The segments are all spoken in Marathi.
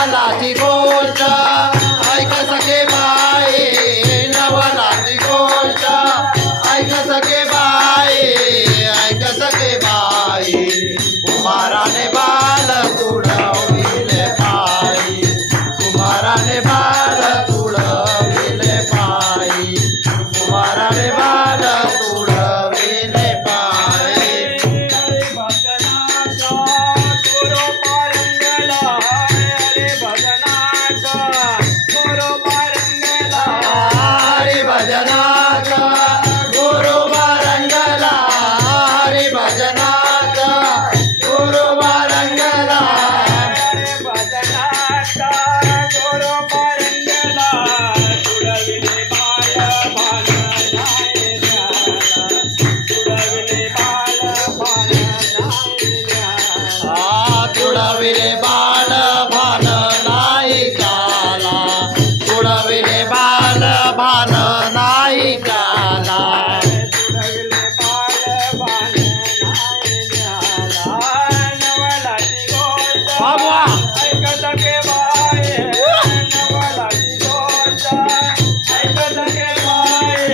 नवलाची गोष्ट ऐक सखे बाई, नवलाची गोष्ट ऐक सखे बाई, ऐक सखे बाई. कुमाराने बाल तुडविले पायी, कुमाराने बाल तुडविले पायी, कुमाराने बाल तुडविले पायी. भजनाचा गुरु वारंगला, हरी भजनाचा गुरु वारंगला, भजनाचा गुरु वारंगला. तुडविले बाळ भान नाही न्याला, तुडविले बाळ भान नाही न्याला. तुडविले बाळ भान नाही त्याला, तुडविले बाळ भान नाही त्याला. तुडविले बाळ भान नाही न्याला. नवलाची गोष्ट ऐक सखे बाई, नवलाची गोष्ट ऐक सखे बाई,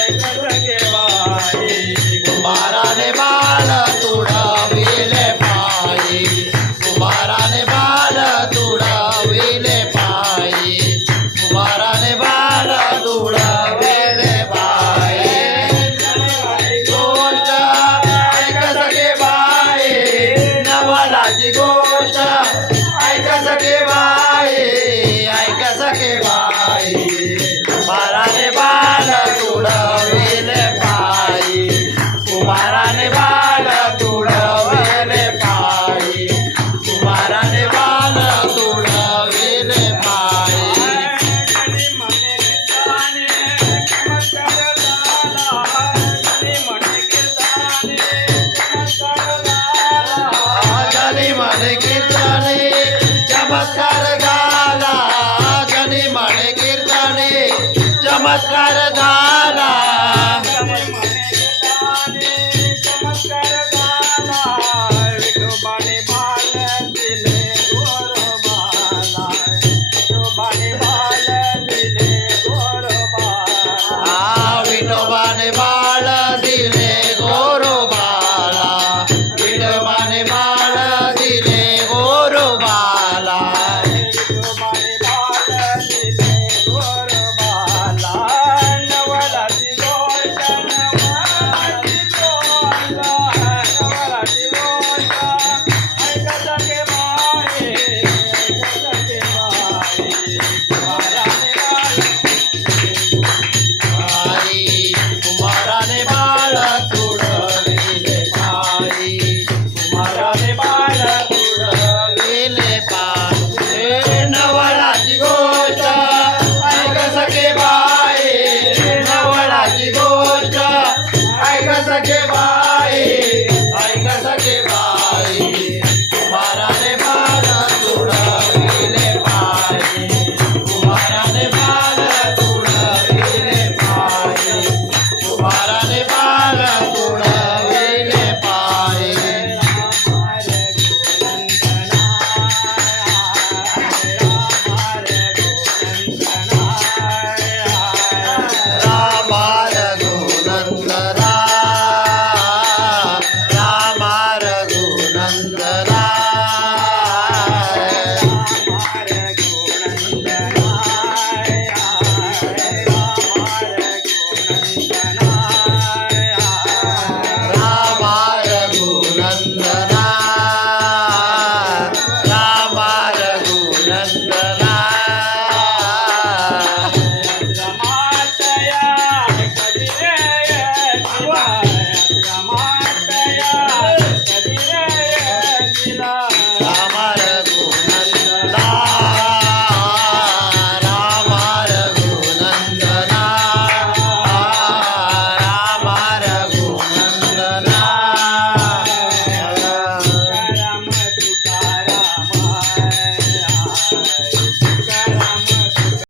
ऐक सखे बाई. कुमाराने बाळ तुडविले पायी, कुमाराने बाळ तुडविले पायी, कुमाराने बाळ तुडविले पायी. गोष्ट ऐक सखे बाई, नवलाची गोष्ट ऐक सखे बाई, ऐक सखे बाई. कुमाराने बाळ तुडविले पायी, कुमाराने बाळ तुडविले पायी, कुमाराने बाळ तुडविले पायी. जनी म्हणे कीर्तने चमत्कार झाला, जनी म्हणे कीर्तने चमत्कार झाला. जनी म्हणे कीर्तने चमत्कार झाला, जनी म्हणे कीर्तने चमत्कार